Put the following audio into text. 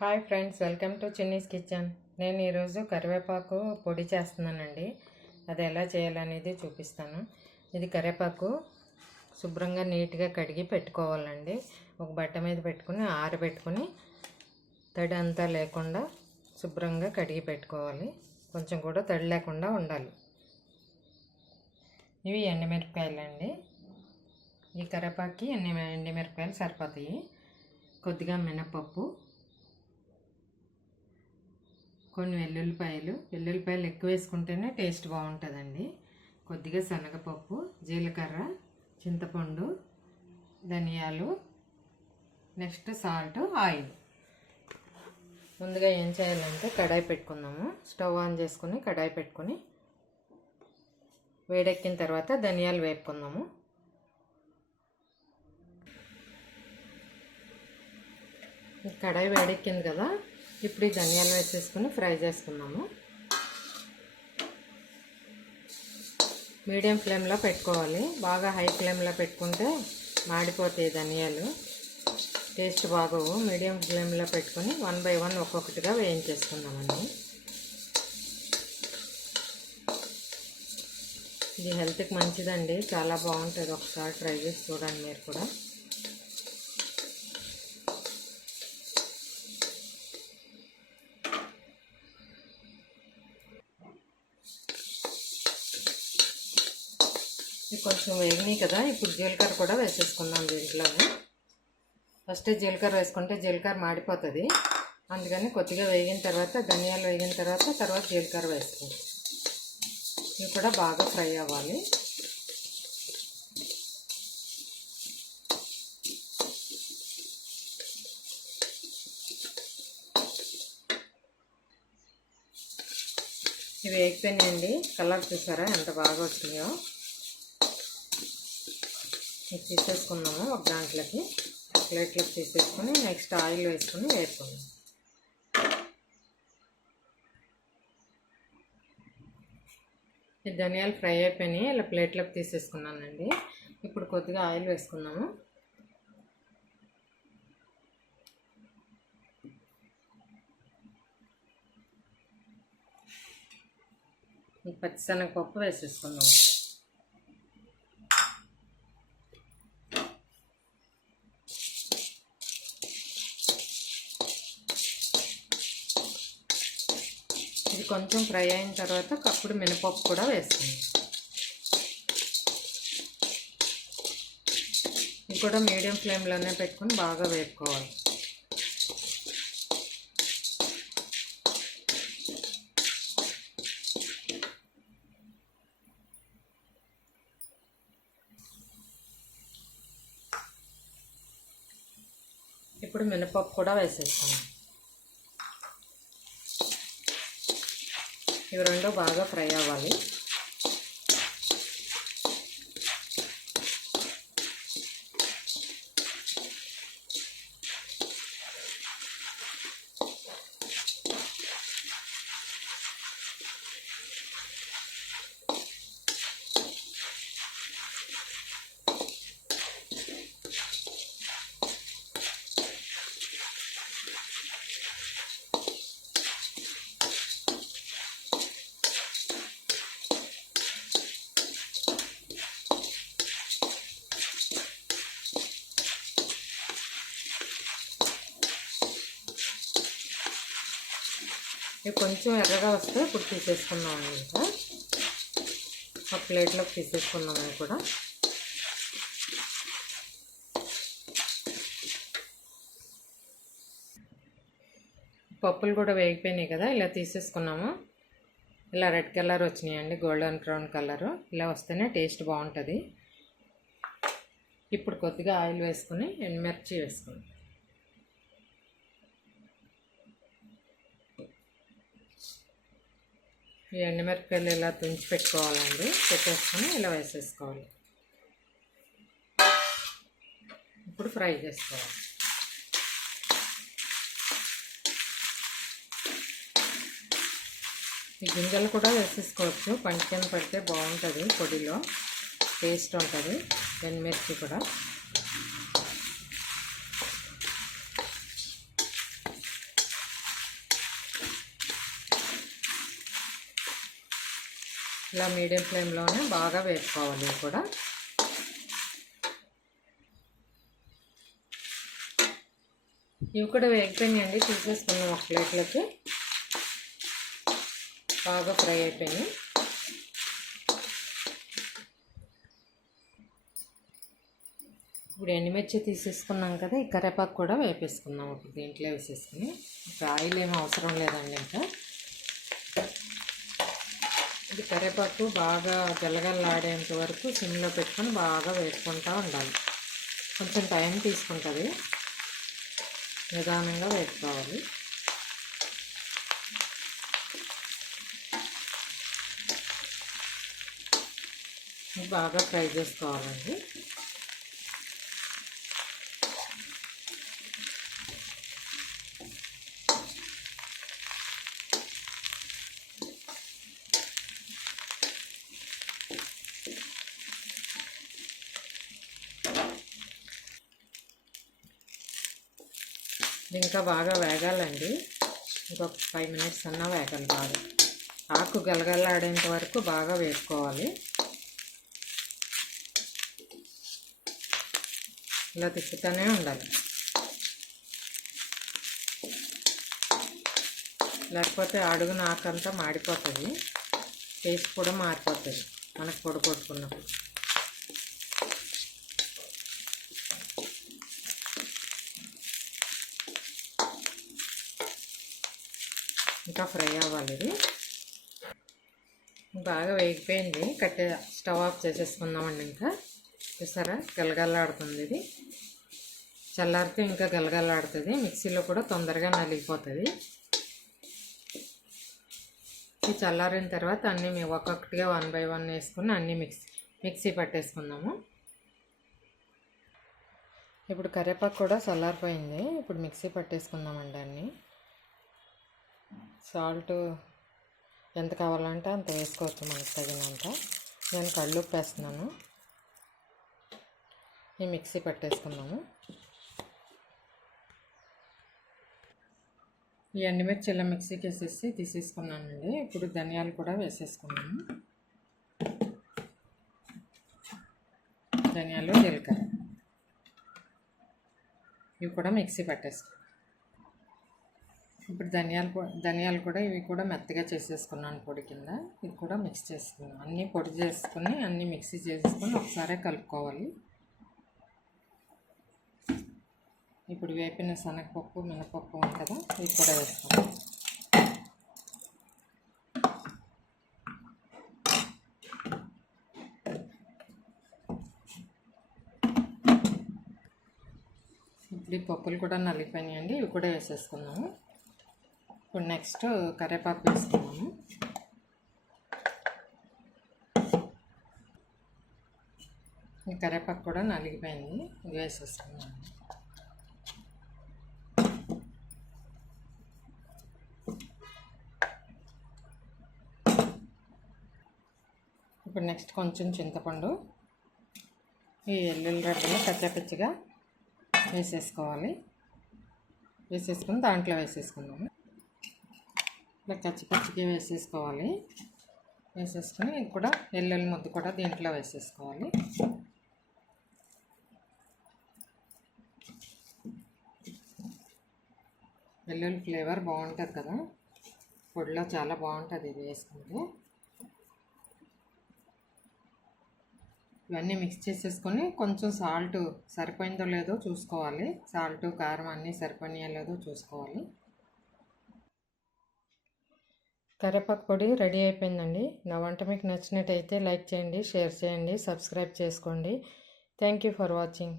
Hi friends, welcome to Chinni's kitchen. నేను ఈరోజు కరివేపాకు పొడి చేస్తున్నానండి. అది ఎలా చేయాలనేది చూపిస్తాను. ఇది కరివేపాకు శుభ్రంగా నీట్గా కడిగి పెట్టుకోవాలండి. ఒక బట్ట మీద పెట్టుకుని ఆరబెట్టుకుని తడి అంతా లేకుండా శుభ్రంగా కడిగి పెట్టుకోవాలి. కొంచెం కూడా తడి లేకుండా ఉండాలి. ఇవి ఎండుమిరపకాయలండి. ఈ కరివేపాకుకి ఎండుమిరపకాయలు సరిపోతాయి. కొద్దిగా మినపప్పు, కొన్ని వెల్లుల్లిపాయలు ఎక్కువ వేసుకుంటేనే టేస్ట్ బాగుంటుందండి. కొద్దిగా శనగపప్పు, జీలకర్ర, చింతపండు, ధనియాలు, నెక్స్ట్ సాల్ట్, ఆయిల్. ముందుగా ఏం చేయాలంటే కడాయి పెట్టుకుందాము. స్టవ్ ఆన్ చేసుకుని కడాయి పెట్టుకుని వేడెక్కిన తర్వాత ధనియాలు వేపుకుందాము. కడాయి వేడెక్కింది కదా, ఇప్పుడు ఈ ధనియాలు వేసేసుకుని ఫ్రై చేసుకుందాము. మీడియం ఫ్లేమ్లో పెట్టుకోవాలి. బాగా హై ఫ్లేమ్లో పెట్టుకుంటే మాడిపోతాయి ధనియాలు, టేస్ట్ బాగోవు. మీడియం ఫ్లేమ్లో పెట్టుకొని 1 by 1 ఒక్కొక్కటిగా వేయించేసుకుందామండి. ఇది హెల్త్కి మంచిదండి, చాలా బాగుంటుంది. ఒకసారి ట్రై చేసి చూడండి మీరు కూడా. ఇది కొంచెం వేగినాయి కదా, ఇప్పుడు జీలకర్ర కూడా వేసేసుకుందాం దీంట్లోనే. ఫస్ట్ జీలకర్ర వేసుకుంటే జీలకర్ర మాడిపోతుంది, అందుకని కొద్దిగా వేగిన తర్వాత ధనియాలు వేగిన తర్వాత జీలకర్ర వేసుకోండి. ఇవి కూడా బాగా ఫ్రై అవ్వాలి. ఇవి వేగిపోయినాయండి. కలర్ చూసారా ఎంత బాగా వచ్చినాయో. ఇది తీసేసుకున్నాము ఒక దాంట్లోకి, ప్లేట్లోకి తీసేసుకొని నెక్స్ట్ ఆయిల్ వేసుకొని వేపుకుందాం. ఈ ధనియాలు ఫ్రై అయిపోయినాయి, ఇలా ప్లేట్లోకి తీసేసుకున్నానండి. ఇప్పుడు కొద్దిగా ఆయిల్ వేసుకున్నాము. పచ్చిశనగపప్పు వేసేసుకున్నాము. ఇది కొంచెం ఫ్రై అయిన తర్వాత అప్పుడు మినపప్పు కూడా వేసుకుందాం. ఇది కూడా మీడియం ఫ్లేమ్లోనే పెట్టుకుని బాగా వేపుకోవాలి. ఇప్పుడు మినపప్పు కూడా వేసేస్తాను. ఇవి రెండు బాగా ఫ్రై అవ్వాలి. ఇవి కొంచెం ఎర్రగా వస్తే ఇప్పుడు తీసేసుకున్నాము. ఇంకా ఒక ప్లేట్లోకి తీసేసుకున్నాము. ఇవి కూడా పప్పులు కూడా వేగిపోయినాయి కదా, ఇలా తీసేసుకున్నాము. ఇలా రెడ్ కలర్ వచ్చినాయండి, గోల్డెన్ బ్రౌన్ కలరు. ఇలా వస్తేనే టేస్ట్ బాగుంటుంది. ఇప్పుడు కొద్దిగా ఆయిల్ వేసుకుని ఎండుమిర్చి వేసుకుందాం. ఈ ఎండుమిరపకాయలు ఇలా తుంచి పెట్టుకోవాలండి. పెట్టేసుకొని ఇలా వేసేసుకోవాలి. ఇప్పుడు ఫ్రై చేసుకోవాలి. ఈ గింజలు కూడా వేసేసుకోవచ్చు. పంచకం పడితే బాగుంటుంది, పొడిలో టేస్ట్ ఉంటుంది. ఎండుమిర్చి కూడా ఇలా మీడియం ఫ్లేమ్లోనే బాగా వేసుకోవాలి. ఇవి కూడా వేగిపోయినాయండి. తీసేసుకున్నాం ఒక ప్లేట్లోకి. బాగా ఫ్రై అయిపోయినాయి. ఇప్పుడు ఎండుమిర్చి తీసేసుకున్నాం కదా, ఈ కరివేపాకు కూడా వేపేసుకున్నాం. ఇప్పుడు దీంట్లో వేసేసుకుని ఆయిల్ ఏమీ అవసరం లేదండి. ఇంకా ఇది కరివేపాకు బాగా గలగలలాడేంత వరకు సిమ్లో పెట్టుకొని బాగా వేసుకుంటూ ఉండాలి. కొంచెం టైం తీసుకుంటుంది, నిదానంగా వేసుకోవాలి. బాగా ఫ్రై చేసుకోవాలండి. ఇంకా బాగా వేగాలండి. ఇంకొక 5 మినిట్స్ అన్నా వేగాలి. బాగా ఆకు గలగలాడేంత వరకు బాగా వేసుకోవాలి. ఇలా తిప్పుతూనే ఉండాలి, లేకపోతే అడుగున ఆకంతా మాడిపోతుంది. టేస్ట్ కూడా మారిపోతుంది మనకు పొడి కొట్టుకున్నప్పుడు. ఇంకా ఫ్రై అవ్వాలి. ఇది బాగా వేగిపోయింది. స్టవ్ ఆఫ్ చేసేసుకుందామండి. ఇంకా చూసారా గలగలాడుతుంది. ఇది చల్లారితే ఇంకా గలగలాడుతుంది. మిక్సీలో కూడా తొందరగా నలిగిపోతుంది. ఇది చల్లారిన తర్వాత అన్నీ మేము ఒక్కొక్కటిగా 1 by 1 వేసుకుని అన్నీ మిక్సీ పట్టేసుకుందాము. ఇప్పుడు కరివేపాకు కూడా చల్లారిపోయింది. ఇప్పుడు మిక్సీ పట్టేసుకుందామండి అన్నీ. సాల్ట్ ఎంత కావాలంటే అంత వేసుకోవచ్చు, మనకు తగినంత. నేను కళ్ళుప్పు వేస్తున్నాను. ఈ మిక్సీ పట్టేసుకున్నాము. ఈ ఎండుమిర్చి ఇలా మిక్సీకి వేసేసి తీసేసుకున్నానండి. ఇప్పుడు ధనియాలు కూడా వేసేసుకున్నాము. ధనియాలు, జీలకర్ర ఇవి కూడా మిక్సీ పట్టేసుకున్నాం. ఇప్పుడు ధనియాలు కూడా ఇవి కూడా మెత్తగా చేసేసుకున్నాను పొడి కింద. ఇది కూడా మిక్స్ చేసుకున్నాను. అన్నీ పొడి చేసుకుని అన్నీ మిక్సీ చేసుకొని ఒకసారి కలుపుకోవాలి. ఇప్పుడు వేపిన శనగపప్పు, మినపప్పు ఉంది కదా, ఇది కూడా వేసుకోవాలి. ఇప్పుడు ఈ పప్పులు కూడా నలిగిపోయినాయండి. ఇవి కూడా వేసేసుకున్నాము. ఇప్పుడు నెక్స్ట్ కరివేపాకు వేసుకున్నాము. ఈ కరివేపాకు కూడా నలిగిపోయింది. ఇది వేసేసుకున్నాము. ఇప్పుడు నెక్స్ట్ కొంచెం చింతపండు, ఈ ఎల్లుల్లి రెబ్బలు కచ్చాపిచ్చిగా వేసేసుకోవాలి. వేసేసుకుని దాంట్లో వేసేసుకున్నాము. ఇలా కచ్చిపచ్చిగా వేసేసుకోవాలి. వేసేసుకుని ఇది కూడా ఎల్లుల్లి ముద్ద కూడా దీంట్లో వేసేసుకోవాలి. వెల్లుల్లి ఫ్లేవర్ బాగుంటుంది కదా, పొడిలో చాలా బాగుంటుంది ఇది వేసుకుంటే. ఇవన్నీ మిక్స్ చేసేసుకొని కొంచెం సాల్ట్ సరిపోయిందో లేదో చూసుకోవాలి. సాల్ట్, కారం అన్నీ సరిపోయినాయో లేదో చూసుకోవాలి. కరివేపాకు పొడి రెడీ అయిపోయిందండి. నా వంట మీకు నచ్చినట్టయితే లైక్ చేయండి, షేర్ చేయండి, సబ్స్క్రైబ్ చేసుకోండి. Thank you for watching.